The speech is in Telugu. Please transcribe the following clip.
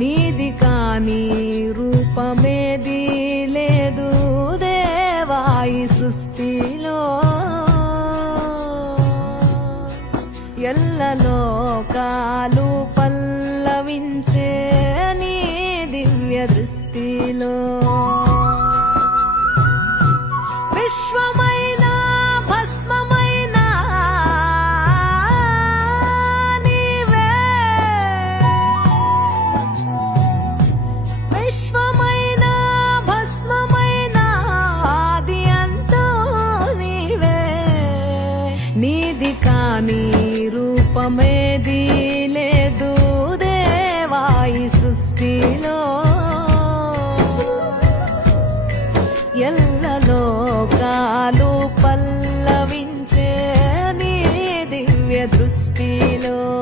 నీది కాని రూపమేది లేదు దేవా ఈ సృష్టిలో. ఎల్లలోకాలు పల్లవించే నీ దివ్య దృష్టిలో. విశ్వమైన భస్మమైన నీవే, విశ్వమైన భస్మమైన ఆది అంతో నీవే. నీది కాని రూపమేది లేదు దేవా ఈ సృష్టిలో.